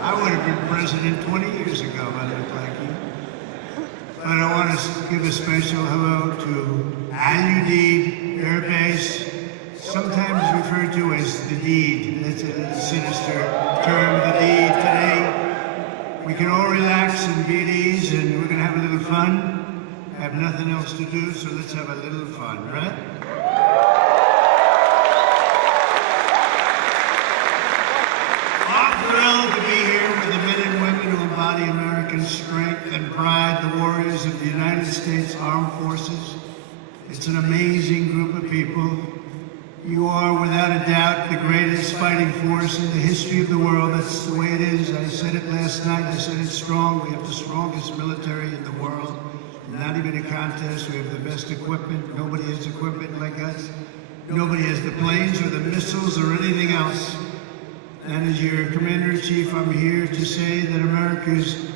I would have been president 20 years ago if I looked like you. But I want to give a special hello to Udeid Air Base, sometimes referred to as the deed. That's a sinister term, the deed. Today, we can all relax and be at ease, and we're going to have a little fun. I have nothing else to do, so let's have a little fun, right? I'm thrilled to be here with the men and women who embody American strength and pride, the warriors of the United States Armed Forces. It's an amazing group of people. You are, without a doubt, the greatest fighting force in the history of the world. That's the way it is. I said it last night. I said it's strong. We have the strongest military in the world. Not even a contest. We have the best equipment. Nobody has equipment like us. Nobody has the planes or the missiles or anything else. And as your Commander-in-Chief, I'm here to say that America's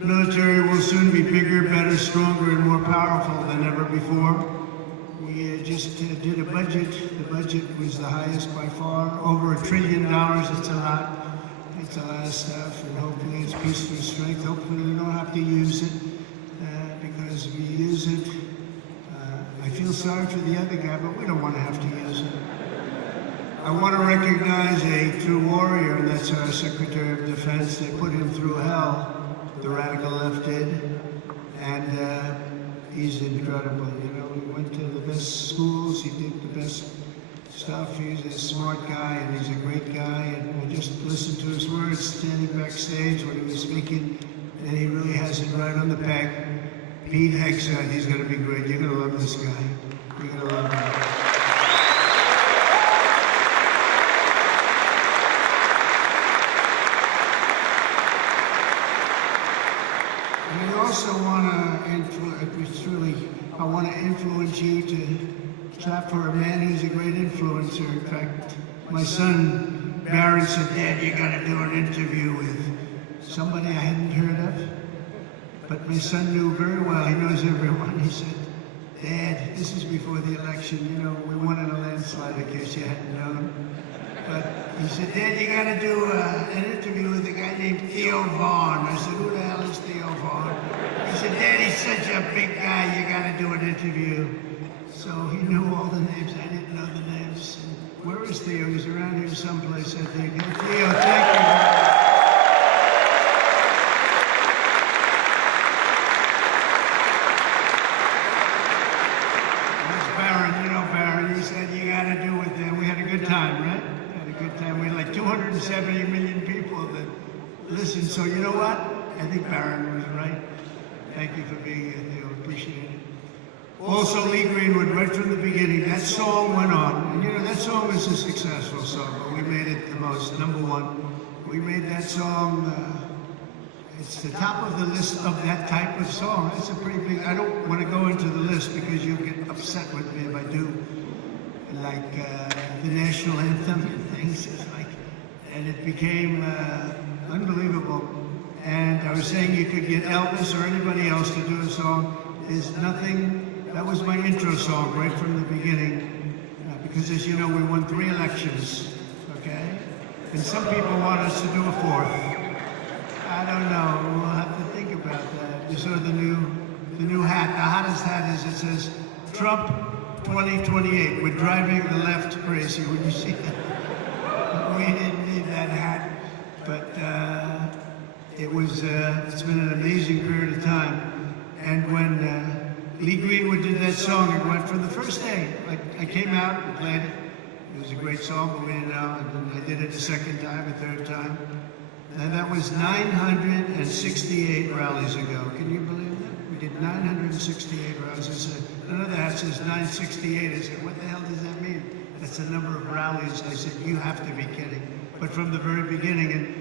military will soon be bigger, better, stronger, and more powerful than ever before. We just did a budget. The budget was the highest by far, over $1 trillion. It's a lot. It's a lot of stuff, and hopefully it's peace through strength. Hopefully we don't have to use it, because if we use it, I feel sorry for the other guy, but we don't want to have to use it. I want to recognize a true warrior, and that's our Secretary of Defense. They put him through hell, the radical left did, and he's incredible. You know, he went to the best schools, he did the best stuff. He's a smart guy, and he's a great guy, and I just listened to his words standing backstage when he was speaking, and he really has it right on the peg. Pete Hegseth, he's going to be great. You're going to love this guy. You're going to love him. And I also want to influence you to clap for a man who's a great influencer. In fact, my son Barron said, "Dad, you got to do an interview with somebody I hadn't heard of." But my son knew very well. He knows everyone. He said, "Dad, this is before the election. You know, we won in a landslide, in case you hadn't known." But he said, "Dad, you got to do an interview with a guy named Theo Vaughn." I said, "Who the hell is Theo Vaughn?" He said, "Dad, he's such a big guy. You got to do an interview." So he knew all the names. I didn't know the names. Where is Theo? He's around here someplace, I think. Theo, thank you. There's Barron. You know Barron. He said, "You got to do with time, right? Had a good time. We had like 270 million people that listened. So you know what? I think Barron was right. Thank you for being here. Appreciate it. Also, Lee Greenwood, right from the beginning, that song went on. And you know, that song was a successful song, but we made it the most, number one. We made that song, it's the top of the list of that type of song. That's a pretty big, I don't want to go into the list because you'll get upset with me if I do. Like the national anthem and things, it's like, and it became unbelievable. And I was saying you could get Elvis or anybody else to do a song. There's nothing. That was my intro song right from the beginning, because as you know, we won 3 elections, okay? And some people want us to do a 4th. I don't know, we'll have to think about that. You saw the new hat, the hottest hat is, it says, Trump 2028. We're driving the left crazy, when you see that. We didn't need that hat, but it's been an amazing period of time. And when Lee Greenwood did that song, it went from the first day. Like, I came out and played it. It was a great song, but we didn't know. And then I did it a second time, a third time. And that was 968 rallies ago. Can you believe that? We did 968 rallies. I said, another hat says 968. I said, what the hell does that mean? That's the number of rallies. I said, you have to be kidding. But from the very beginning, and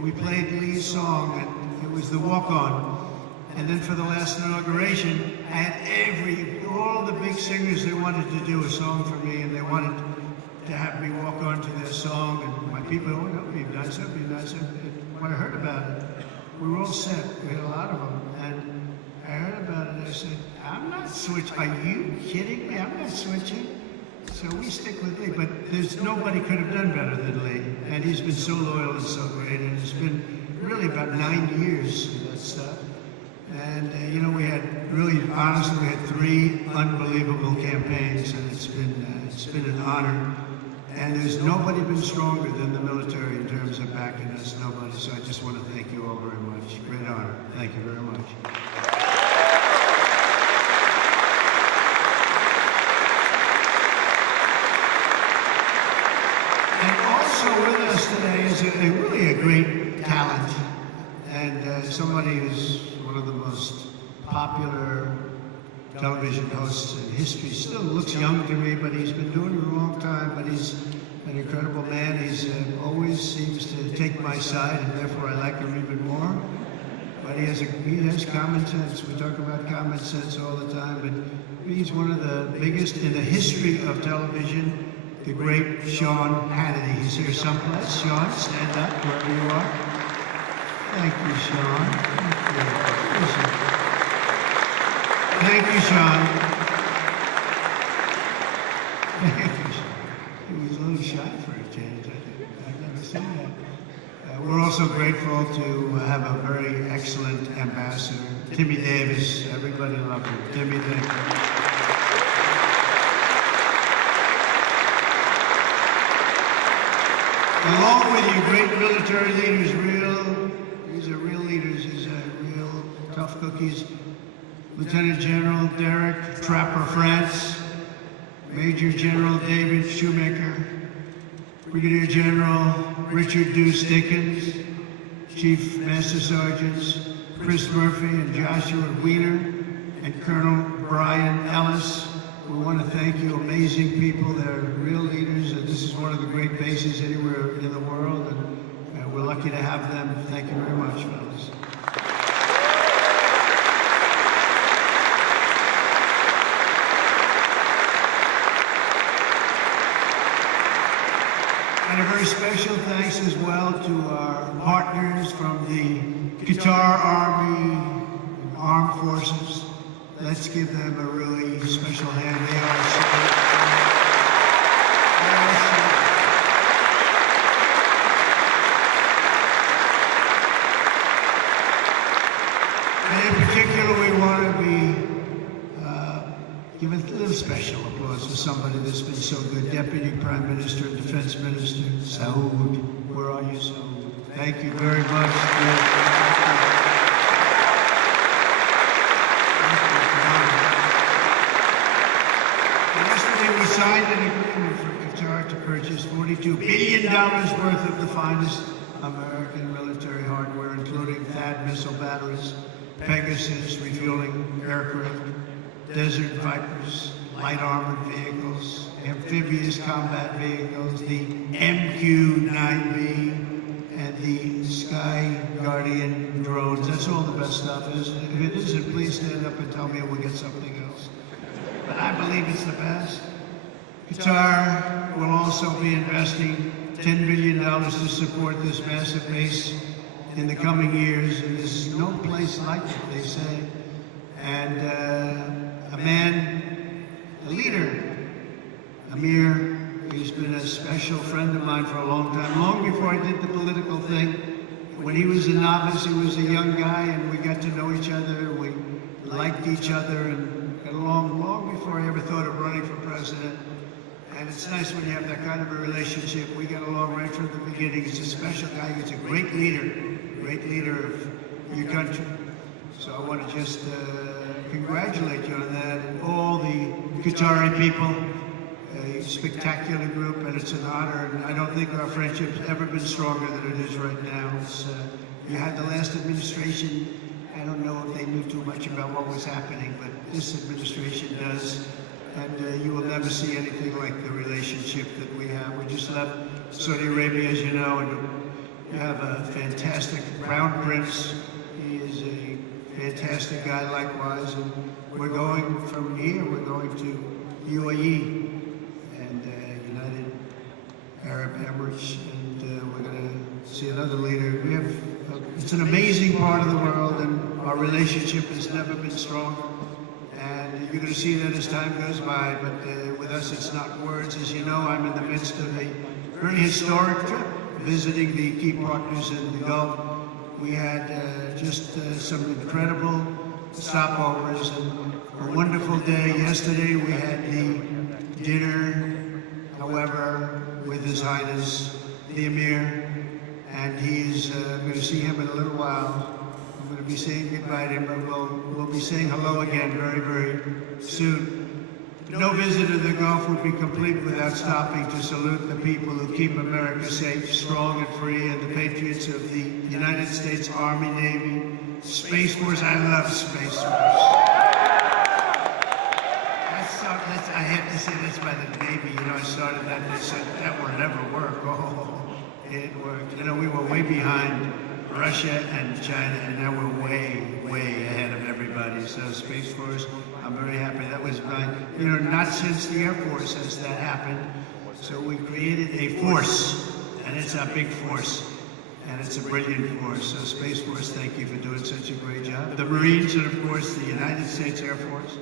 we played Lee's song, and it was the walk-on. And then for the last inauguration, I had all the big singers, they wanted to do a song for me, and they wanted to have me walk on to their song. And my people, oh, that would be nice, that would be nice. And when I heard about it, we were all set. We had a lot of them. And I heard about it, and I said, I'm not switching. Are you kidding me? I'm not switching. So we stick with Lee. But nobody could have done better than Lee. And he's been so loyal and so great. And it's been really about 9 years of that stuff. And, you know, we had honestly, we had 3 unbelievable campaigns, and it's been an honor. And there's nobody been stronger than the military in terms of backing us, nobody. So I just want to thank you all very much. Great honor. Thank you very much. And also with us today is really a great talent, and somebody who's one of the most popular television hosts in history. Still looks young to me, but he's been doing it a long time, but he's an incredible man. He's always seems to take my side, and therefore I like him even more. But he has common sense. We talk about common sense all the time, but he's one of the biggest in the history of television, the great Sean Hannity. He's here someplace. Sean, stand up wherever you are. Thank you, Sean. Thank you. Thank you, Sean. Thank you, Sean. He was a little shy for a change, I think. I've never seen that. We're also grateful to have a very excellent ambassador, Timmy Davis. Everybody loved him. Timmy, thank you. Along with you, great military leaders, these are real leaders, these are real tough cookies. Lieutenant General Derek Trapper France, Major General David Shoemaker, Brigadier General Richard Deuce Dickens, Chief Master Sergeants Chris Murphy and Joshua Wiener, and Colonel Brian Ellis. We want to thank you, amazing people. They're real leaders, and this is one of the great bases anywhere in the world, and we're lucky to have them. Thank you very much, fellas. And a very special thanks as well to our partners from the Qatar Army, Armed Forces. Let's give them a really special hand. They are and in particular, we want to be give a little special applause for somebody that's been so good. Deputy Prime Minister and Defense Minister, Saud. Where are you, Saud? Thank you very much. Yesterday we signed an agreement for Qatar to purchase $22 billion worth of the finest American military hardware, including THAAD missile batteries, Pegasus refueling aircraft, Desert Vipers, light armored vehicles, amphibious combat vehicles, the MQ-9B, and the Sky Guardian drones. That's all the best stuff. If it isn't, please stand up and tell me we'll get something else. But I believe it's the best. Qatar will also be investing $10 billion to support this massive base in the coming years, and there's no place like it, they say. And a man, a leader, Amir, he's been a special friend of mine for a long time, long before I did the political thing. When he was a novice, he was a young guy, and we got to know each other. We liked each other and got along long before I ever thought of running for president. And it's nice when you have that kind of a relationship. We got along right from the beginning. He's a special guy. He's a great leader of your country. So I want to just congratulate you on that, and all the Qatari people. A spectacular group, and it's an honor. And I don't think our friendship's ever been stronger than it is right now. You had the last administration. I don't know if they knew too much about what was happening, but this administration does. And you will never see anything like the relationship that we have. We just left Saudi Arabia, as you know, and you have a fantastic Crown Prince. He is a fantastic guy likewise. And we're going from here, we're going to UAE. United Arab Emirates, and we're going to see another leader. It's an amazing part of the world, and our relationship has never been stronger. And you're going to see that as time goes by, but with us it's not words. As you know, I'm in the midst of a very historic trip, visiting the key partners in the Gulf. We had just some incredible stopovers and a wonderful day. Yesterday we had the dinner, however, with His Highness, the Emir, and he's going to see him in a little while. I'm going to be saying goodbye to him, but we'll be saying hello again very, very soon. No visit to the Gulf would be complete without stopping to salute the people who keep America safe, strong, and free, and the patriots of the United States Army, Navy, Space Force. I love Space Force. I have to say that's by the Navy. You know, I started that and they said that will never work. Oh, it worked. You know, we were way behind Russia and China, and now we're way, way ahead of everybody. So Space Force, I'm very happy. That was mine. You know, not since the Air Force has that happened. So we created a force, and it's a big force, and it's a brilliant force. So Space Force, thank you for doing such a great job. The Marines, and of course the United States Air Force.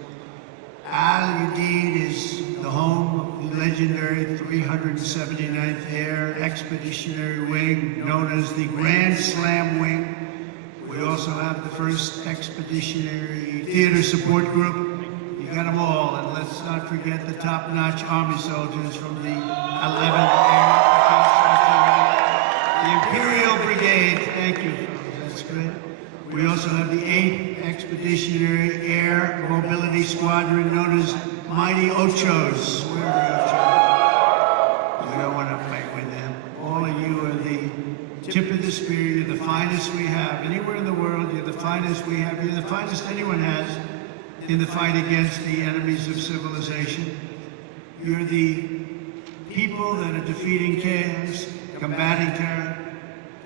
Udeid is the home of the legendary 379th Air Expeditionary Wing, known as the Grand Slam Wing. We also have the 1st Expeditionary Theater Support Group. You got them all, and let's not forget the top-notch Army soldiers from the 11th Air Defense Artillery, the Imperial Brigade. Thank you, that's great. We also have the 8th Expeditionary Air Mobility Squadron, known as Mighty Ochos. Where are the Ochos? We don't want to fight with them. All of you are the tip of the spear. You're the finest we have. Anywhere in the world, you're the finest we have. You're the finest anyone has in the fight against the enemies of civilization. You're the people that are defeating chaos, combating terror,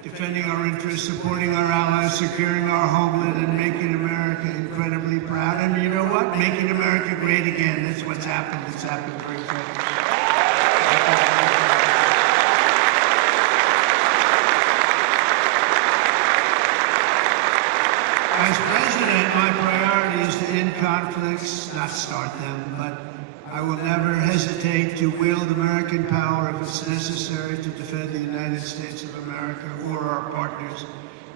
defending our interests, supporting our allies, securing our homeland, and making America incredibly proud. And you know what? Making America great again. That's what's happened. It's happened very quickly. As president, my priority is to end conflicts, not start them, but I will never hesitate to wield American power if it's necessary to defend the United States of America or our partners.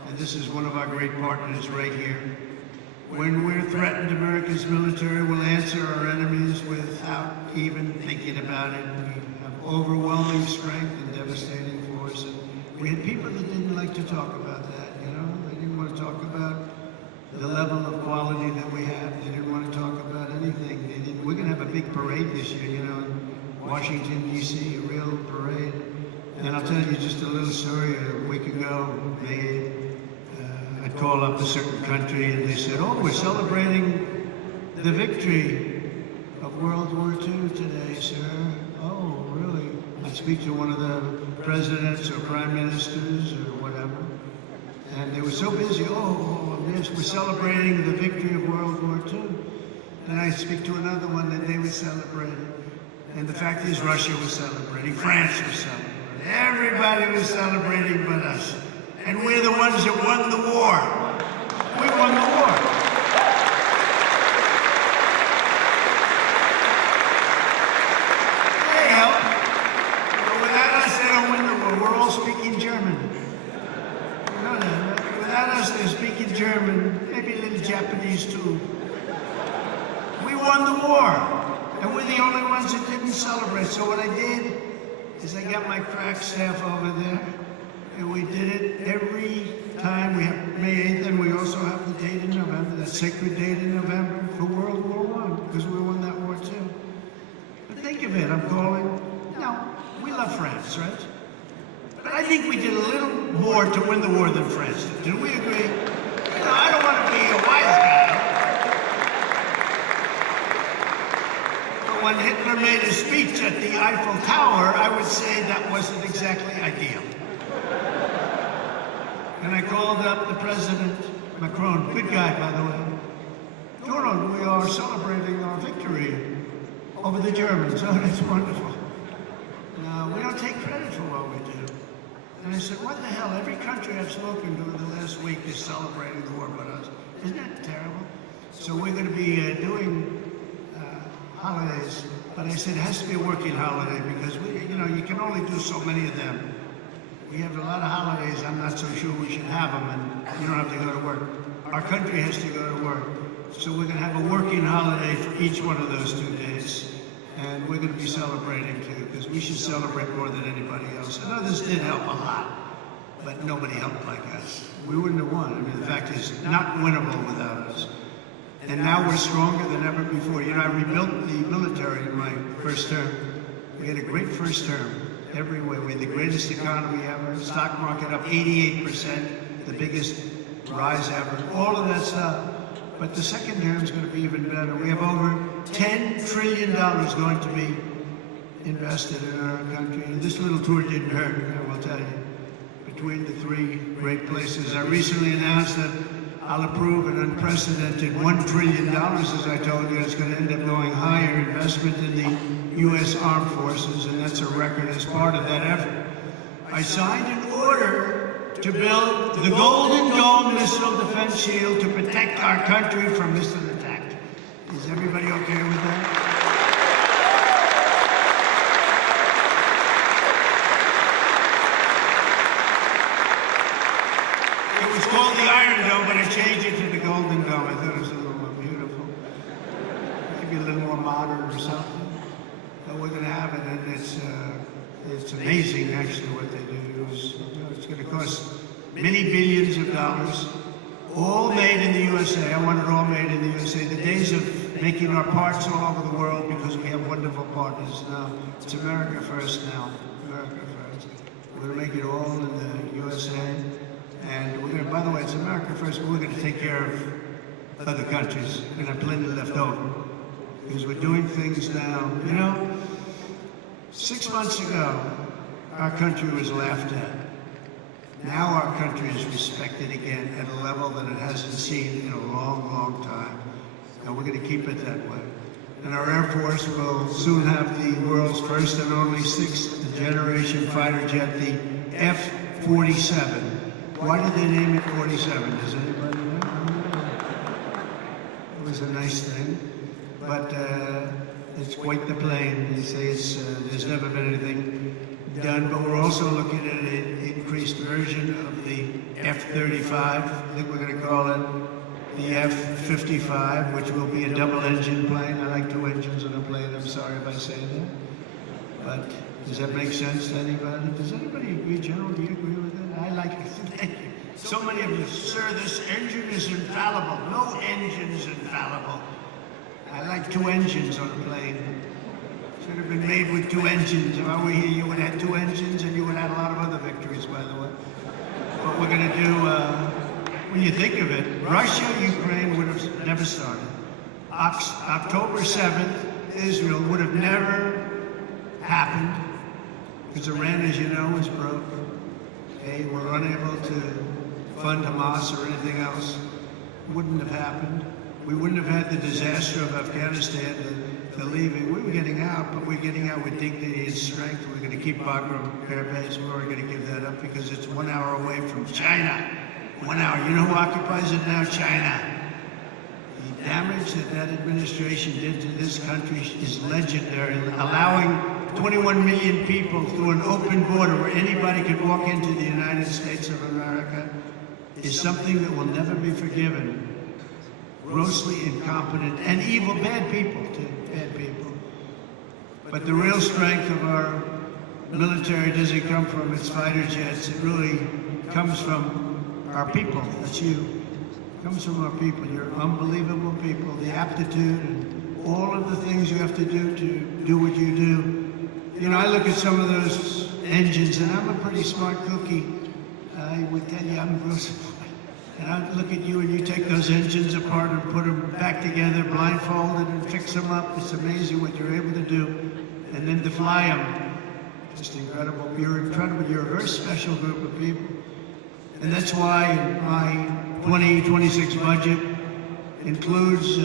And this is one of our great partners right here. When we're threatened, America's military will answer our enemies without even thinking about it. We have overwhelming strength and devastating force. And we had people that didn't like to talk about that, you know? They didn't want to talk about the level of quality that we have. They didn't want to talk about anything. We're going to have a big parade this year, you know, in Washington, D.C., a real parade. I'll tell you just a little story. A week ago, I called up a certain country and they said, oh, we're celebrating the victory of World War II today, sir. Oh, really? I speak to one of the presidents or prime ministers or whatever. And they were so busy, yes, we're celebrating the victory of World War II. And I speak to another one and they were celebrating. And the fact is Russia was celebrating, France was celebrating. Everybody was celebrating but us. And we're the ones that won the war. We won the war. They help. But without us, they don't win the war. We're all speaking German. You know that, right? Without us, they're speaking German, maybe a little Japanese too. We won the war. And we're the only ones that didn't celebrate. So what I did is I got my crack staff over there, and we did it every time. We have May 8th, and we also have the date in November, that sacred date in November for World War I, because we won that war too. But think of it, I'm calling. No, we love France, right? But I think we did a little more to win the war than France did. Do we agree? You know, I don't want to be a wise guy. When Hitler made his speech at the Eiffel Tower, I would say that wasn't exactly ideal. And I called up the President, Macron, good guy, by the way. Donald, we are celebrating our victory over the Germans. Oh, that's wonderful. No, we don't take credit for what we do. And I said, what the hell? Every country I've spoken to in the last week is celebrating the war with us. Isn't that terrible? So we're going to be doing holidays, but I said it has to be a working holiday because you can only do so many of them. We have a lot of holidays. I'm not so sure we should have them, and you don't have to go to work. Our country has to go to work, so we're going to have a working holiday for each one of those 2 days, and we're going to be celebrating too because we should celebrate more than anybody else. And others did help a lot, but nobody helped like us. We wouldn't have won. I mean, the fact is, not winnable without us. And now we're stronger than ever before. You know, I rebuilt the military in my first term. We had a great first term every way. We had the greatest economy ever, stock market up 88%, the biggest rise ever, all of that stuff. But the second term is going to be even better. We have over $10 trillion going to be invested in our country. And this little tour didn't hurt, I will tell you. Between the 3 great places, I recently announced that I'll approve an unprecedented $1 trillion, as I told you. It's going to end up going higher investment in the U.S. Armed Forces, and that's a record as part of that effort. I signed an order to build the Golden Dome missile defense shield to protect our country from missile attack. Is everybody okay with that? It's called the Iron Dome, but I changed it to the Golden Dome. I thought it was a little more beautiful. Maybe a little more modern or something. But we're going to have it, and it's amazing, actually, what they do. It's going to cost many billions of dollars, all made in the USA. I want it all made in the USA. The days of making our parts all over the world because we have wonderful partners now. It's America first now. America first. We're going to make it all in the USA. And we're going to, by the way, it's America first, but we're going to take care of other countries. We're going to have plenty left over. Because we're doing things now. You know, 6 months ago, our country was laughed at. Now our country is respected again at a level that it hasn't seen in a long, long time. And we're going to keep it that way. And our Air Force will soon have the world's first and only 6th generation fighter jet, the F-47. Why did they name it 47? Does anybody know? It was a nice thing, but it's quite the plane. They say there's never been anything done, but we're also looking at an increased version of the F-35. I think we're going to call it the F-55, which will be a double-engine plane. I like 2 engines on a plane. I'm sorry if I say that. But does that make sense to anybody? Does anybody agree, General? Do you agree with that? I like it. Thank you. So many of you, sir, this engine is infallible. No engine is infallible. I like 2 engines on a plane. Should have been made with 2 engines. If I were here, you would have 2 engines and you would have a lot of when you think of it, Russia-Ukraine would have never started. October 7th, Israel would have never happened, because Iran, as you know, was broke. Okay, we're unable to fund Hamas or anything else. It wouldn't have happened. We wouldn't have had the disaster of Afghanistan, the leaving. We were getting out, but we're getting out with dignity and strength. We're going to keep Bagram Air Base. We're going to give that up because it's 1 hour away from China. 1 hour. You know who occupies it now? China. The damage that administration did to this country is legendary. Allowing 21 million people through an open border where anybody could walk into the United States of America is something that will never be forgiven. Grossly incompetent and evil, bad people too, bad people. But the real strength of our military doesn't come from its fighter jets. It really comes from our people. That's you. It comes from our people. You're unbelievable people. The aptitude and all of the things you have to do what you do. You know, I look at some of those engines, and I'm a pretty smart cookie. I would tell you I'm real smart. And I look at you and you take those engines apart and put them back together, blindfolded, and fix them up. It's amazing what you're able to do. And then to fly them, just incredible. You're incredible. You're a very special group of people. And that's why my 2026 budget includes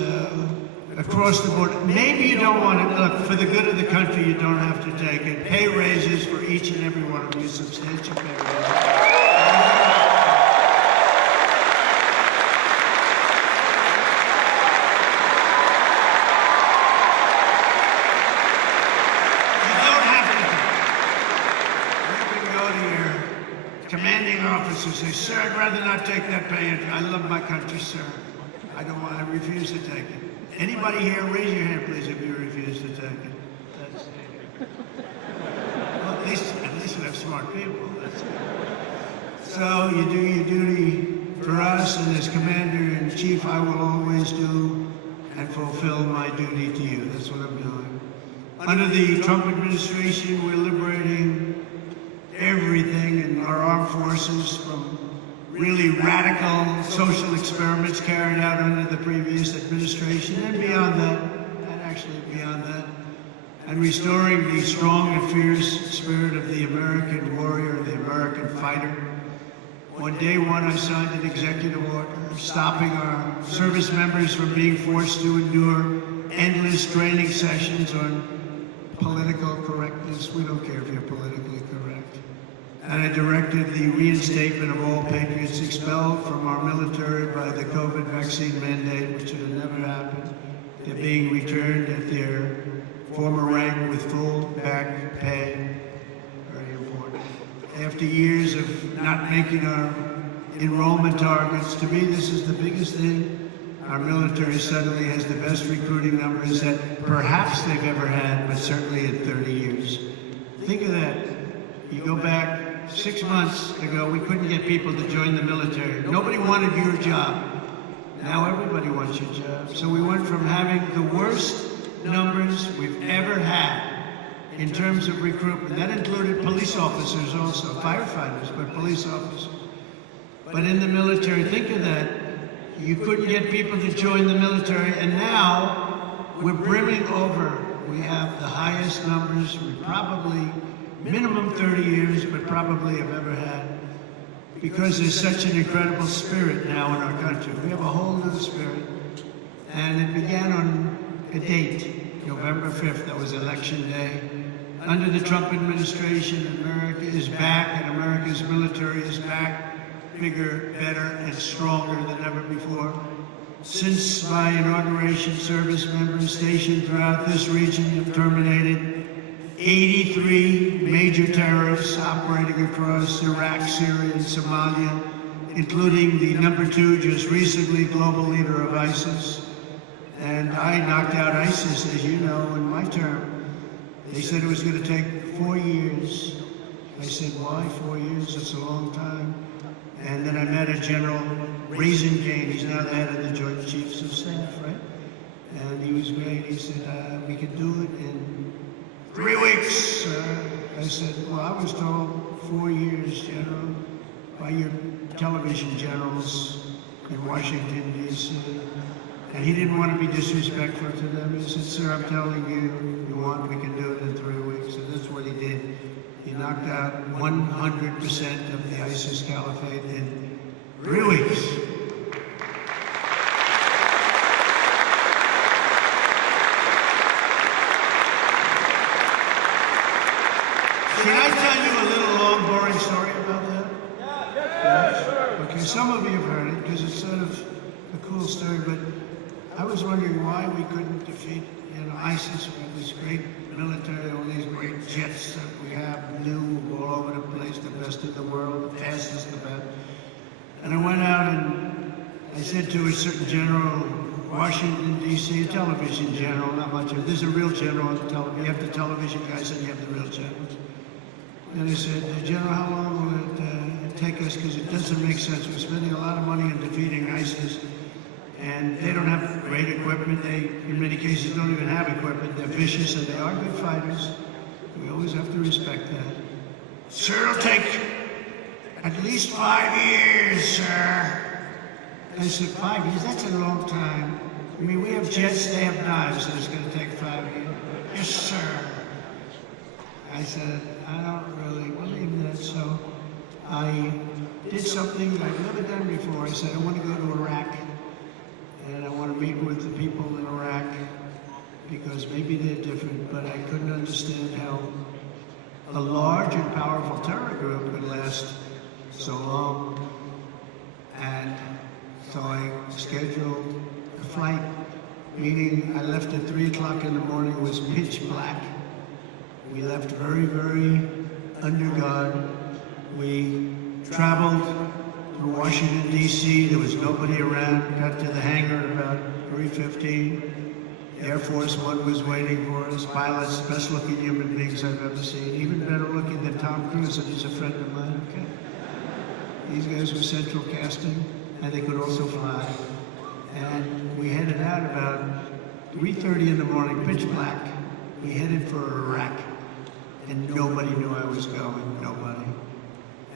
across the board. Maybe you don't want to, look, for the good of the country, you don't have to take it. Pay raises for each and every one of you, substantial pay raises. Say, sir, I'd rather not take that pay. I love my country, sir. I don't want. I refuse to take it. Anybody here, raise your hand, please, if you refuse to take it. Well, at least we have smart people. So you do your duty for us, and as Commander-in-Chief, I will always do and fulfill my duty to you. That's what I'm doing. Under the Trump administration, we're liberating everything in our armed forces from really radical social experiments carried out under the previous administration and beyond that, and actually beyond that, and restoring the strong and fierce spirit of the American warrior, the American fighter. On day one, I signed an executive order stopping our service members from being forced to endure endless training sessions on political correctness. We don't care if you're politically correct. And I directed the reinstatement of all patriots expelled from our military by the COVID vaccine mandate, which should have never happened. They're being returned at their former rank with full back pay. Very important. After years of not making our enrollment targets, to me this is the biggest thing. Our military suddenly has the best recruiting numbers that perhaps they've ever had, but certainly in 30 years. Think of that. You go back 6 months ago, we couldn't get people to join the military. Nobody wanted your job. Now everybody wants your job. So we went from having the worst numbers we've ever had in terms of recruitment. That included police officers also, firefighters, but police officers. But in the military, think of that. You couldn't get people to join the military, and now we're brimming over. We have the highest numbers we probably minimum 30 years, but probably have ever had, because there's such an incredible spirit now in our country. We have a whole new spirit, and it began on a date, November 5th, that was election day. Under the Trump administration, America is back, and America's military is back, bigger, better, and stronger than ever before. Since my inauguration, service members stationed throughout this region have terminated 83 major terrorists operating across Iraq, Syria, and Somalia, including the #2, just recently global leader of ISIS. And I knocked out ISIS, as you know, in my term. They said it was going to take 4 years. I said, why 4 years? That's a long time. And then I met a General Razengane. He's now the head of the Joint Chiefs of Staff, right? And he was great. He said, we could do it in 3 weeks. I said, well, I was told 4 years, General. by your television generals in Washington, D.C. And he didn't want to be disrespectful to them. He said, sir, I'm telling you, you want, we can do it in 3 weeks. And that's what he did. He knocked out 100% of the ISIS caliphate in 3 weeks. Should I tell you a little long, boring story about that? Yes. Okay, some of you have heard it because it's sort of a cool story, but I was wondering why we couldn't defeat, ISIS. We have this great military, all these great jets that we have, new all over the place, the best in the world, the fastest, the best. And I went out and I said to a certain general, Washington, D.C., a television general, not much of, there's a real general on the television. You have the television guys and you have the real generals. And I said, General, how long will it take us? Because it doesn't make sense. We're spending a lot of money on defeating ISIS. And they don't have great equipment. They, in many cases, don't even have equipment. They're vicious and they are good fighters. We always have to respect that. Sir, it'll take at least 5 years, sir. I said, 5 years? That's a long time. I mean, we have jets, they have knives, and it's going to take 5 years. Yes, sir. I said, I don't really believe that, so I did something I've never done before. I said, I want to go to Iraq. And I want to meet with the people in Iraq because maybe they're different, but I couldn't understand how a large and powerful terror group could last so long. And so I scheduled a flight, meaning I left at 3 o'clock in the morning. It was pitch black. We left very, very under guard. We traveled through Washington, D.C. There was nobody around. Got to the hangar at about 3:15. Air Force One was waiting for us. Pilots, best looking human beings I've ever seen. Even better looking than Tom Cruise, and he's a friend of mine. Okay. These guys were central casting, and they could also fly. And we headed out about 3:30 in the morning, pitch black. We headed for Iraq, and nobody knew I was going. Nobody.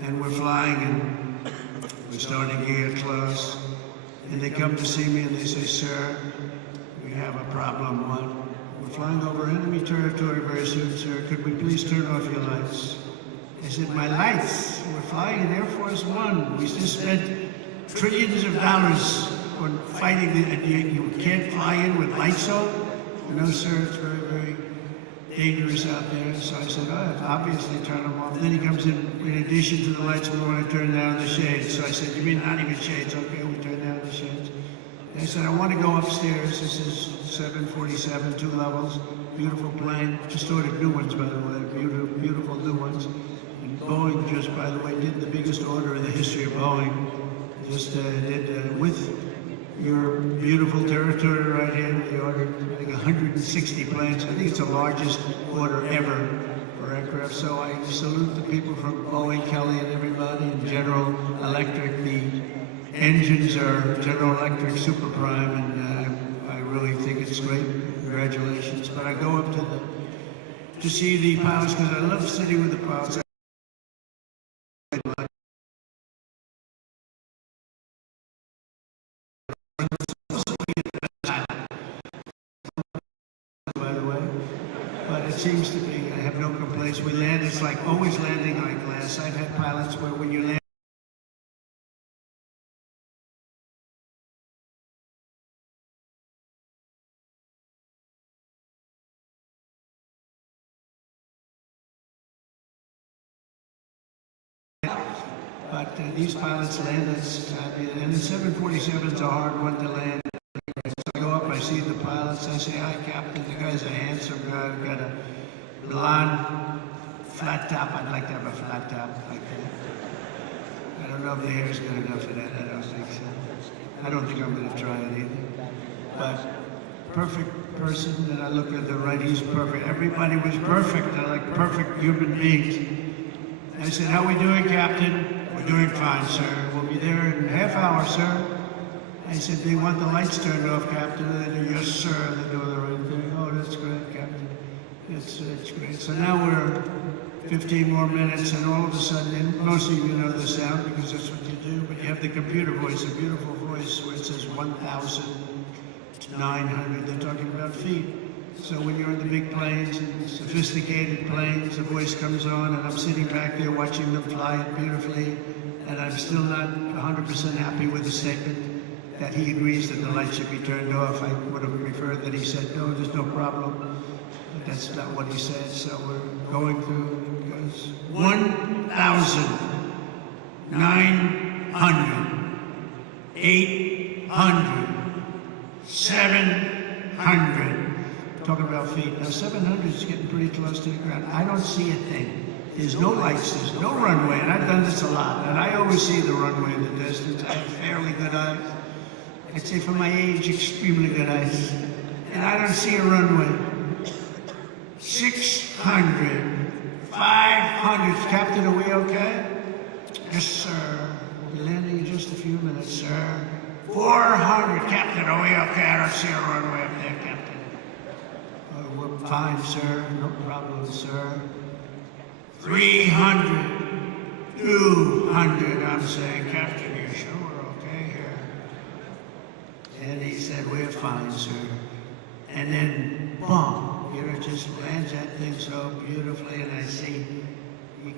And we're flying, and we're starting to get close, and they come to see me and they say, sir, we have a problem. What? We're flying over enemy territory very soon, sir. Could we please turn off your lights? I said, my lights? We're flying in Air Force One. We just spent trillions of dollars on fighting. You can't fly in with lights on? No, sir, it's very, very dangerous out there. So I said, obviously turn them off. Then he comes in addition to the lights, we want to turn down the shades. So I said, you mean not even shades? Okay, we turn down the shades. And I said, I want to go upstairs. This is 747, 2 levels, beautiful plane. Just ordered new ones, by the way, beautiful new ones. And Boeing just, by the way, did the biggest order in the history of Boeing. Just did with your beautiful territory right here. They ordered, I think, 160 planes. I think it's the largest order ever for aircraft. So I salute the people from Boeing, Kelly, and everybody, and General Electric. The engines are General Electric Super Prime, and I really think it's great. Congratulations. But I go up to see the pilots because I love sitting with the pilots. Seems to be, I have no complaints. We land, it's like always landing on glass. I've had pilots where when you land, but these pilots land, and the 747's a hard one to land. So I go up, I see the pilots, I say, hi, Captain. The guy's a handsome guy, got a blonde flat top. I'd like to have a flat top like that. I don't know if the hair's good enough for that. I don't think so. I don't think I'm going to try it either. But perfect person, and I look at the right, he's perfect. Everybody was perfect. They're like perfect human beings. I said, how are we doing, Captain? We're doing fine, sir. We'll be there in a half hour, sir. I said, they want the lights turned off, Captain. And they do, yes, sir. They're doing the right thing. Oh, that's great, Captain. It's great. So now we're 15 more minutes, and all of a sudden, and most of you know the sound because that's what you do, but you have the computer voice, a beautiful voice where it says 1,900. They're talking about feet. So when you're in the big planes and sophisticated planes, the voice comes on, and I'm sitting back there watching them fly it beautifully, and I'm still not 100% happy with the statement that he agrees that the lights should be turned off. I would have preferred that he said, no, there's no problem. But that's not what he said, so we're going through, it goes 1,900, 800, 700. Talking about feet. Now 700 is getting pretty close to the ground. I don't see a thing. There's no lights, there's no runway, and I've done this a lot, and I always see the runway in the distance. I have fairly good eyes. I'd say for my age, extremely good eyes. And I don't see a runway. 600, 500. Captain, are we okay? Yes, sir. We'll be landing in just a few minutes, sir. 400. Captain, are we okay? I don't see a runway up there, Captain. We're fine, sir. No problem, sir. 300, 200. I'm saying, Captain, you sure we're okay here? And he said, we're fine, sir. And then, boom. It just lands that thing so beautifully, and I see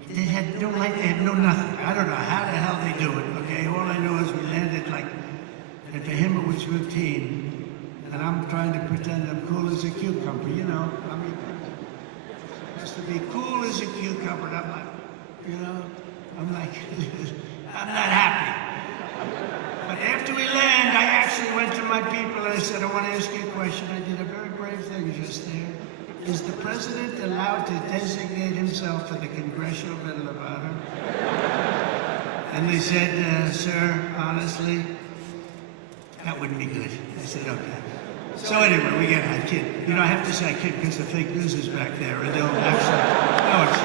they had no light, they had no nothing. I don't know how the hell they do it, okay? All I know is we landed like, and for him it was routine, and I'm trying to pretend I'm cool as a cucumber, you know? I mean, it has to be cool as a cucumber, and I'm like, you know, I'm like, I'm not happy. But after we land, I actually went to my people and I said, I want to ask you a question. I did a very brave thing just there. Is the president allowed to designate himself for the Congressional Medal of Honor? And they said, sir, honestly, that wouldn't be good. I said, okay. So anyway, we get I kid. You know, I have to say I kid because the fake news is back there, and they'll actually, no, it's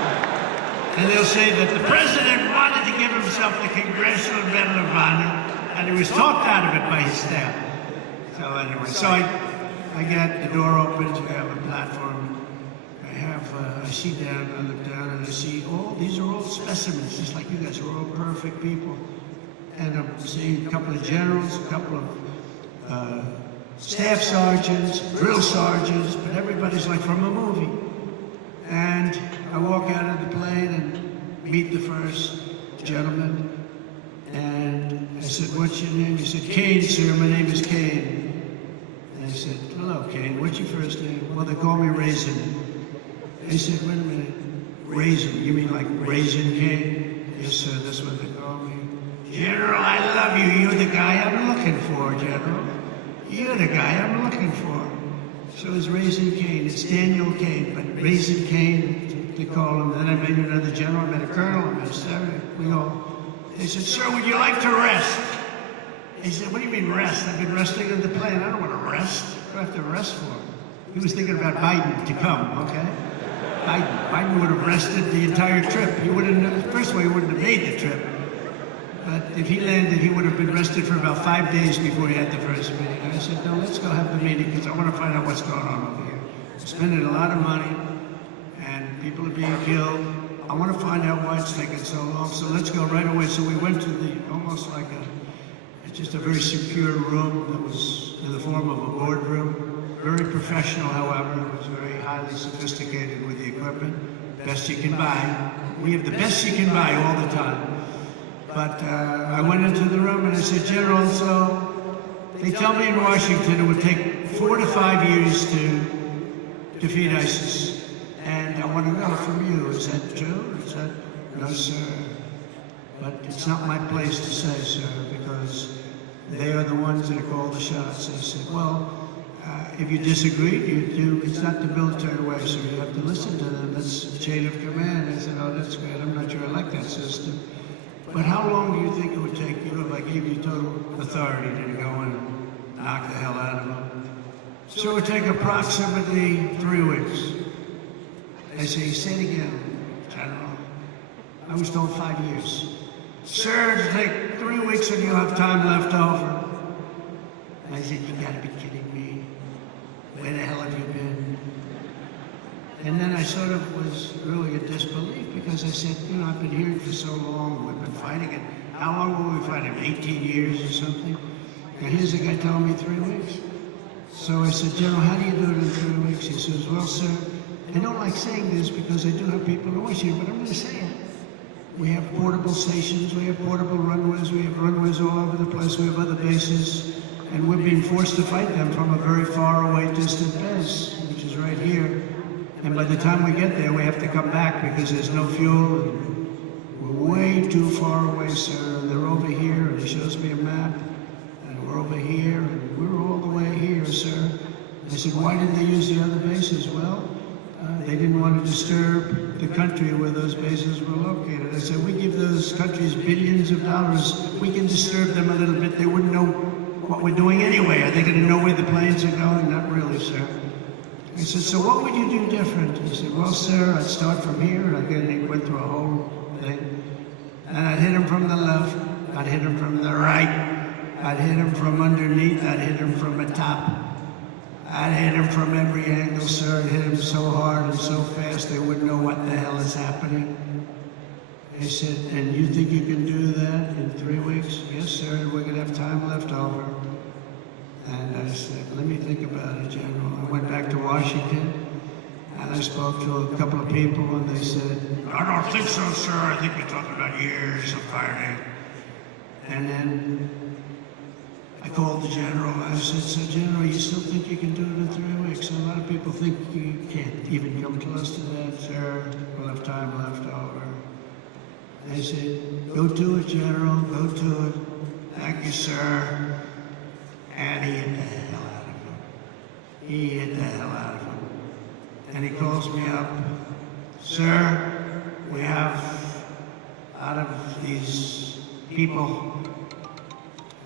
and they'll say that the president wanted to give himself the Congressional Medal of Honor, and he was talked out of it by his staff. So anyway, so I get the door opens, we have a platform. I see down, I look down, and I see these are all specimens, just like you guys are all perfect people. And I'm seeing a couple of generals, a couple of staff sergeants, drill sergeants, but everybody's like from a movie. And I walk out of the plane and meet the first gentleman. And I said, what's your name? He said, Kane, sir, my name is Kane. And I said, hello, Kane, what's your first name? Well, they call me Raisin. He said, wait a minute, Raisin, you mean like Raisin King? Yes, sir, that's what they call me. General, I love you. You're the guy I'm looking for, General. You're the guy I'm looking for. So it's Raisin Kane. It's Daniel Kane, but Raisin Kane, they call him. Then I met another general, I met a colonel, I met a sergeant. They said, sir, would you like to rest? He said, what do you mean rest? I've been resting in the plane. I don't want to rest. What do I have to rest for? He was thinking about Biden to come, okay? Biden would have rested the entire trip. He wouldn't, first of all, he wouldn't have made the trip. But if he landed, he would have been rested for about 5 days before he had the first meeting. And I said, no, let's go have the meeting because I want to find out what's going on over here. We're spending a lot of money and people are being killed. I want to find out why it's taking so long. So let's go right away. So we went to almost like just a very secure room that was in the form of a boardroom. Very professional, however. It was very highly sophisticated with the equipment. Best you can buy. We have the best you can buy all the time. But I went into the room and I said, General, so they tell me in Washington it would take 4 to 5 years to defeat ISIS. And I want to know from you, is that true? Is that, no, sir. But it's not my place to say, sir, because they are the ones that call the shots. They said, well, if you disagree, it's not the military way, so you have to listen to them. That's the chain of command. I said, oh, that's great. I'm not sure I like that system. But how long do you think it would take you if I gave you total authority to go and knock the hell out of them? So it would take approximately 3 weeks. I say, say it again, General. I was told 5 years. Sir, it'll take 3 weeks and you'll have time left over. I said, you gotta be kidding me. Where the hell have you been? And then I sort of was really in disbelief because I said, you know, I've been hearing for so long, we've been fighting it. How long were we fighting? 18 years or something? And here's the guy telling me 3 weeks. So I said, General, how do you do it in 3 weeks? He says, well, sir, I don't like saying this because I do have people in Washington, but I'm going to say it. We have portable stations, we have portable runways, we have runways all over the place, we have other bases, and we're being forced to fight them from a very far away distant base, which is right here. And by the time we get there, we have to come back because there's no fuel. And we're way too far away, sir. And they're over here, and he shows me a map, and we're over here, and we're all the way here, sir. I said, why didn't they use the other bases? Well, they didn't want to disturb the country where those bases were located. I said, we give those countries billions of dollars. We can disturb them a little bit. They wouldn't know what we're doing anyway. Are they going to know where the planes are going? Not really, sir. I said, so what would you do different? He said, well, sir, I'd start from here. And he went through a whole thing. And I'd hit him from the left. I'd hit him from the right. I'd hit him from underneath. I'd hit him from the top. I'd hit him from every angle, sir. I'd hit him so hard and so fast they wouldn't know what the hell is happening. He said, and you think you can do that in 3 weeks? Yes, sir, we're going to have time left over. And I said, let me think about it, General. I went back to Washington, and I spoke to a couple of people, and they said, I don't think so, sir. I think you're talking about years of fighting. And then I called the General. I said, so General, you still think you can do it in 3 weeks? A lot of people think you can't even come close to that, sir. We'll have time left over. I said, go do it, General, go do it. Thank you, sir. And he hit the hell out of him. He hit the hell out of him. And he calls me up, sir, we have out of these people,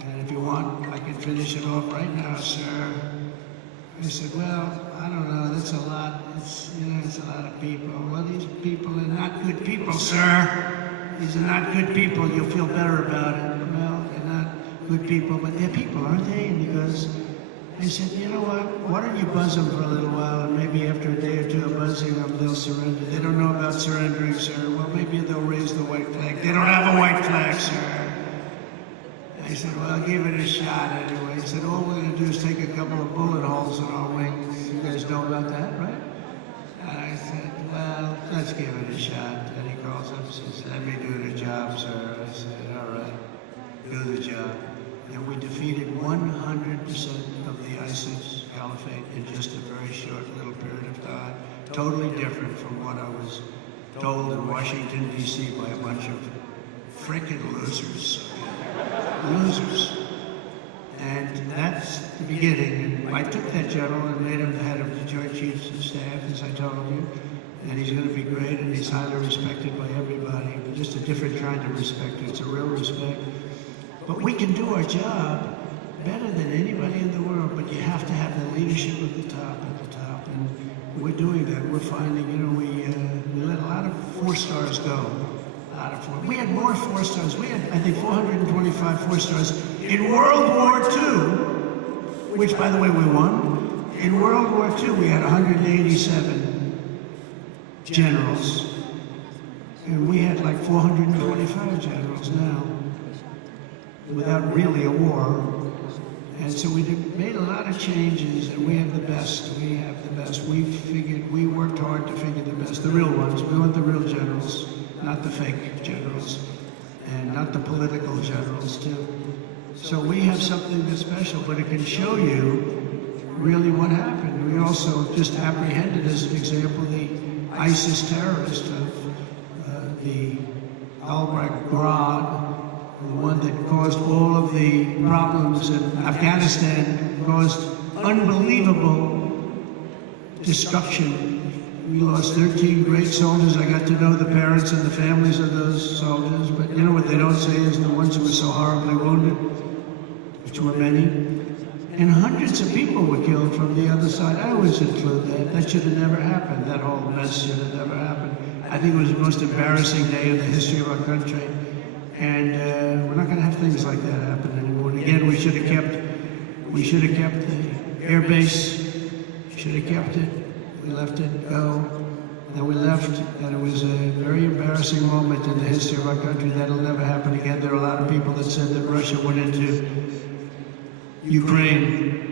and if you want, I can finish it off right now, sir. I said, well, I don't know, that's a lot. It's a lot of people. Well, these people are not good people, sir. These are not good people. You'll feel better about it. Well, they're not good people, but they're people, aren't they? And he goes, I said, you know what? Why don't you buzz them for a little while, and maybe after a day or two of buzzing them, they'll surrender. They don't know about surrendering, sir. Well, maybe they'll raise the white flag. They don't have a white flag, sir. I said, well, I'll give it a shot anyway. He said, all we're going to do is take a couple of bullet holes in our wings. You guys know about that, right? And I said, well, let's give it a shot. And he calls up and says, let me do the job, sir. I said, all right, do the job. And we defeated 100% of the ISIS caliphate in just a very short little period of time. Totally different from what I was told in Washington, D.C. by a bunch of frickin' losers. Losers. And that's the beginning. And I took that general and made him the head of the Joint Chiefs of Staff, as I told you. And he's going to be great, and he's highly respected by everybody. Just a different kind of respect. It's a real respect. But we can do our job better than anybody in the world, but you have to have the leadership at the top, And we're doing that. We're finding, we let a lot of 4 stars go. We had more 4 stars. We had, I think, 425 4 stars in World War II, which, by the way, we won. In World War II, we had 187 generals. And we had like 425 generals now, without really a war. And so we made a lot of changes, and we have the best. We have the best. We worked hard to figure the best, the real ones. We want the real generals, not the fake generals, and not the political generals, too. So we have something that's special, but it can show you really what happened. We also just apprehended, as an example, the ISIS terrorist of the Al-Baghdad, the one that caused all of the problems in Afghanistan, caused unbelievable destruction. We lost 13 great soldiers. I got to know the parents and the families of those soldiers, but you know what they don't say is the ones who were so horribly wounded, which were many. And hundreds of people were killed from the other side. I always include that. That should have never happened. That whole mess should have never happened. I think it was the most embarrassing day in the history of our country. And we're not going to have things like that happen anymore. And again, we should have kept the air base. Should have kept it. We left it go. that we left, and it was a very embarrassing moment in the history of our country. That'll never happen again. There are a lot of people that said that Russia went into Ukraine.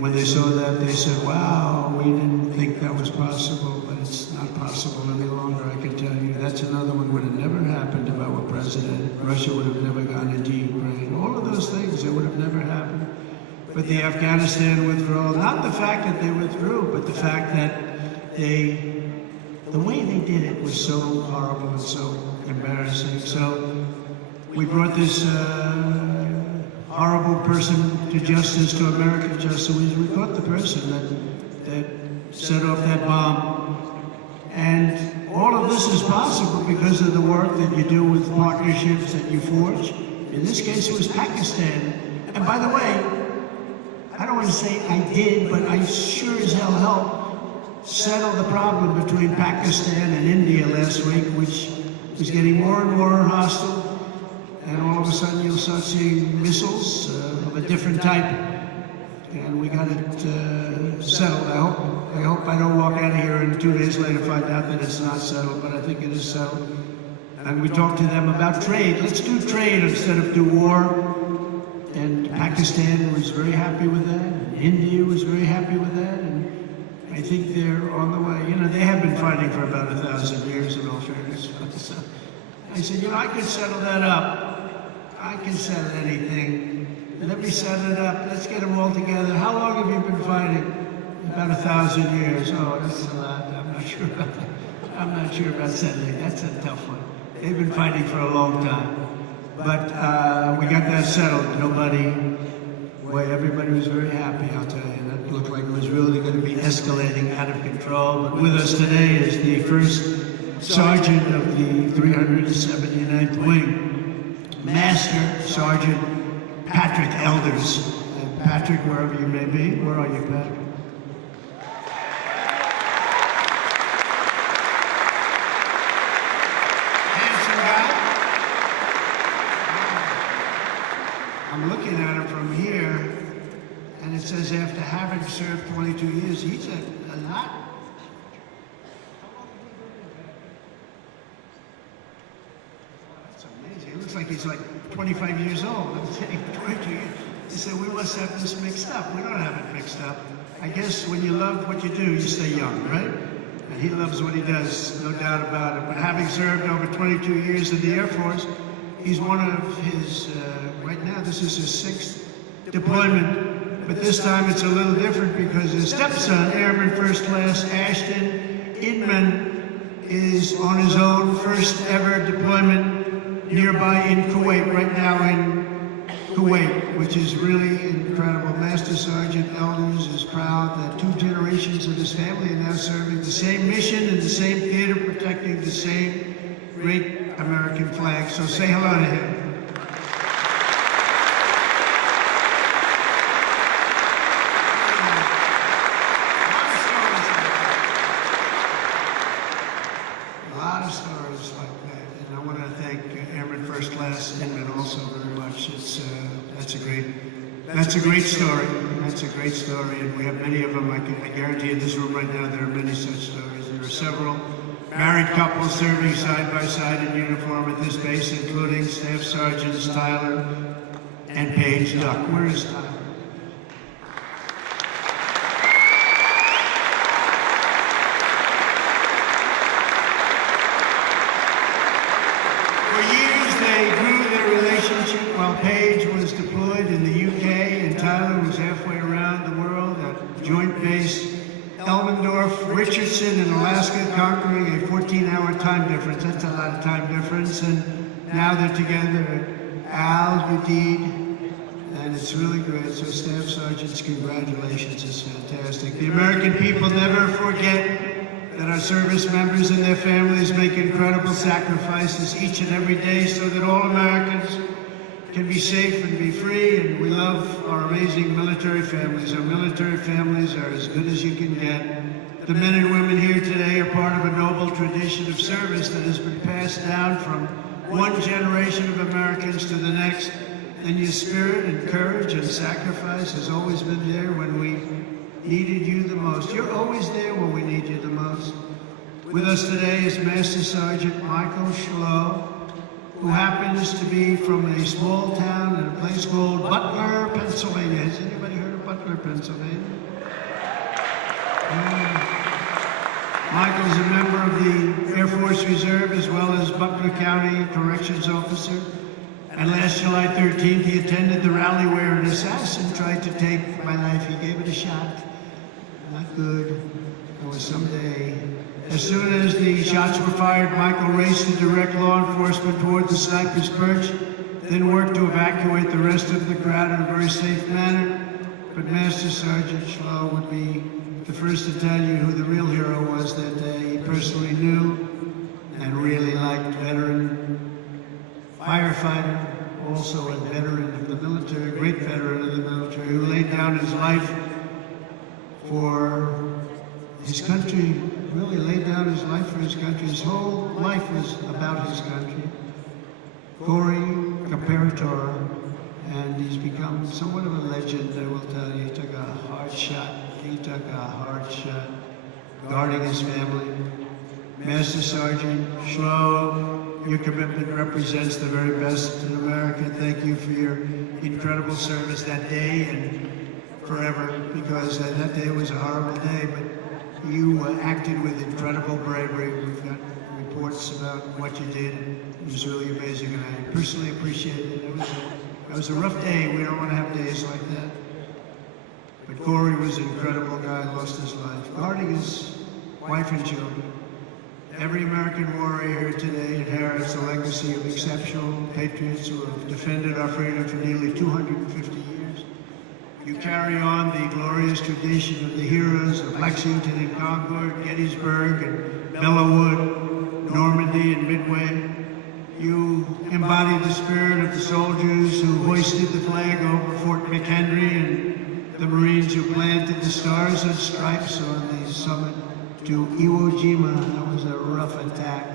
When they saw that, they said, wow, we didn't think that was possible, but it's not possible any longer, I can tell you. That's another one would have never happened if I were president. Russia would have never gone into Ukraine. All of those things, it would have never happened. But the Afghanistan withdrawal, not the fact that they withdrew, but the fact that the way they did it was so horrible and so embarrassing. So we brought this horrible person to justice, to American justice. We caught the person that set off that bomb. And all of this is possible because of the work that you do with partnerships that you forge. In this case, it was Pakistan. And by the way, I don't want to say I did, but I sure as hell helped settle the problem between Pakistan and India last week, which was getting more and more hostile. And all of a sudden you'll start seeing missiles of a different type. And we got it settled. I hope I don't walk out of here and 2 days later find out that it's not settled, but I think it is settled. And we talked to them about trade. Let's do trade instead of do war. And Pakistan was very happy with that. And India was very happy with that. And I think they're on the way. You know, they have been fighting for about 1,000 years in all fairness. So I said, you know, I could settle that up. I can settle anything. Let me set it up. Let's get them all together. How long have you been fighting? About 1,000 years. Oh, that's a lot. I'm not sure about that. I'm not sure about settling. That's a tough one. They've been fighting for a long time. But we got that settled. Everybody was very happy, I'll tell you. That looked like it was really going to be escalating out of control. But with us today is the first sergeant of the 379th Wing, Master Sergeant Patrick Elders. And Patrick, wherever you may be, where are you, Patrick? I'm looking at him from here, and it says after having served 22 years, he's a lot. That's amazing. It looks like he's like 25 years old. I'm saying 22 years. He said, we must have this mixed up. We don't have it mixed up. I guess when you love what you do, you stay young, right? And he loves what he does, no doubt about it. But having served over 22 years in the Air Force, he's one of his, right now, this is his 6th deployment, but this time it's a little different because his stepson, Airman First Class Ashton Inman, is on his own first ever deployment nearby in Kuwait, right now in Kuwait, which is really incredible. Master Sergeant Elders is proud that 2 generations of his family are now serving the same mission in the same theater, protecting the same great American flag. So say hello to him. A lot of stories like that. And I want to thank Airman First Class Inman also very much. That's a great story. That's a great story. And we have many of them. I guarantee in this room right now there are many such stories. There are several married couples serving side by side in uniform at this base, including Staff Sergeants Tyler and Paige Duck. Where is Tyler? For years, they grew their relationship while Paige was deployed in the UK and Tyler was halfway around the world at Joint Base Elmendorf, Richardson in Alaska, conquering a 14-hour time difference. That's a lot of time difference. And now they're together at Al Udeid, and it's really great. So Staff Sergeants, congratulations, it's fantastic. The American people never forget that our service members and their families make incredible sacrifices each and every day so that all Americans can be safe and be free, and we love our amazing military families. Our military families are as good as you can get. The men and women here today are part of a noble tradition of service that has been passed down from one generation of Americans to the next, and your spirit and courage and sacrifice has always been there when we needed you the most. You're always there when we need you the most. With us today is Master Sergeant Michael Schlow, who happens to be from a small town in a place called Butler, Pennsylvania. Has anybody heard of Butler, Pennsylvania? Michael's a member of the Air Force Reserve as well as Butler County Corrections Officer. And last July 13th, he attended the rally where an assassin tried to take my life. He gave it a shot. Not good. It was someday. As soon as the shots were fired, Michael raced to direct law enforcement toward the sniper's perch, then worked to evacuate the rest of the crowd in a very safe manner. But Master Sergeant Schlow would be the first to tell you who the real hero was that day. He personally knew and really liked veteran firefighter, also a veteran of the military, a great veteran of the military, who laid down his life for his country, really laid down his life for his country. His whole life was about his country. Corey Comparator, and he's become somewhat of a legend, I will tell you. He took a hard shot. He took a hard shot guarding his family. Master Sergeant Schlow, your commitment represents the very best in America. Thank you for your incredible service that day and forever, because that day was a horrible day, but you acted with incredible bravery. We've got reports about what you did. It was really amazing, and I personally appreciate it. It was a rough day. We don't want to have days like that. But Corey was an incredible guy, lost his life, guarding his wife and children. Every American warrior here today inherits a legacy of exceptional patriots who have defended our freedom for nearly 250 years. You carry on the glorious tradition of the heroes of Lexington and Concord, Gettysburg and Belleau, Normandy and Midway. You embody the spirit of the soldiers who hoisted the flag over Fort McHenry and the Marines who planted the stars and stripes on the summit to Iwo Jima. That was a rough attack.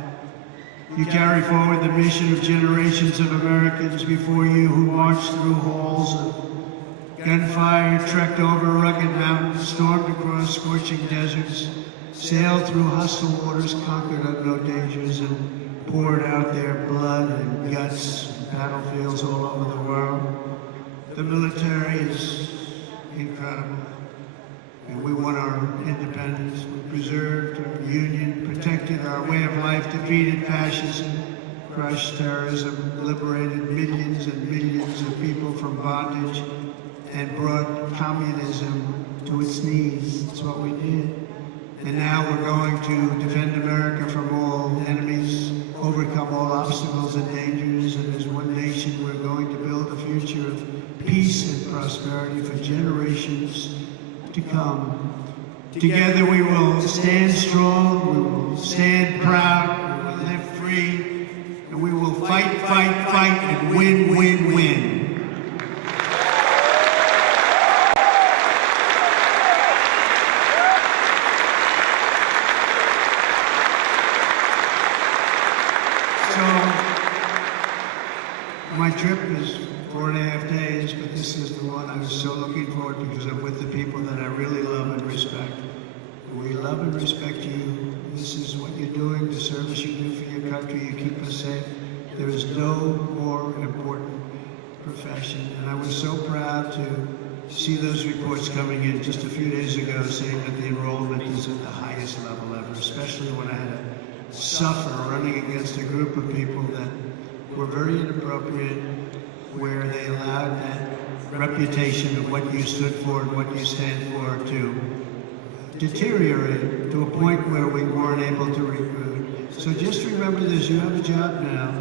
You carry forward the mission of generations of Americans before you who marched through halls of gunfire, trekked over rugged mountains, stormed across scorching deserts, sailed through hostile waters, conquered unknown dangers, and poured out their blood and guts in battlefields all over the world. The military is incredible. And we won our independence. We preserved our union, protected our way of life, defeated fascism, crushed terrorism, liberated millions and millions of people from bondage, and brought communism to its knees. That's what we did. And now we're going to defend America from all enemies, overcome all obstacles and dangers, and as one nation we're going to build a future of peace and prosperity for generations to come. Together we will stand strong, we will stand proud, we will live free, and we will fight, fight, fight, and win, win, win. My trip is 4.5 days, but this is the one I was so looking forward to because I'm with the people that I really love and respect. We love and respect you. This is what you're doing, the service you do for your country. You keep us safe. There is no more important profession. And I was so proud to see those reports coming in just a few days ago saying that the enrollment is at the highest level ever, especially when I had to suffer running against a group of people that were very inappropriate, where they allowed that reputation of what you stood for and what you stand for to deteriorate to a point where we weren't able to recruit. So just remember this, you have a job now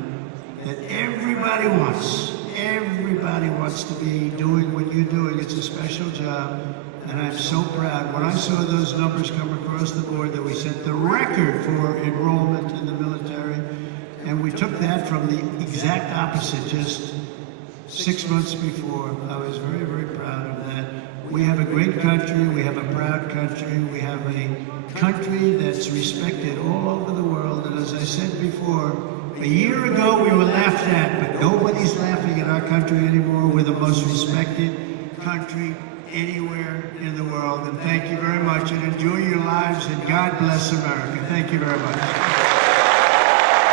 that everybody wants. Everybody wants to be doing what you're doing. It's a special job, and I'm so proud. When I saw those numbers come across the board that we set the record for enrollment in the military, and we took that from the exact opposite just 6 months before. I was very, very proud of that. We have a great country. We have a proud country. We have a country that's respected all over the world. And as I said before, a year ago we were laughed at, but nobody's laughing at our country anymore. We're the most respected country anywhere in the world. And thank you very much, and enjoy your lives, and God bless America. Thank you very much.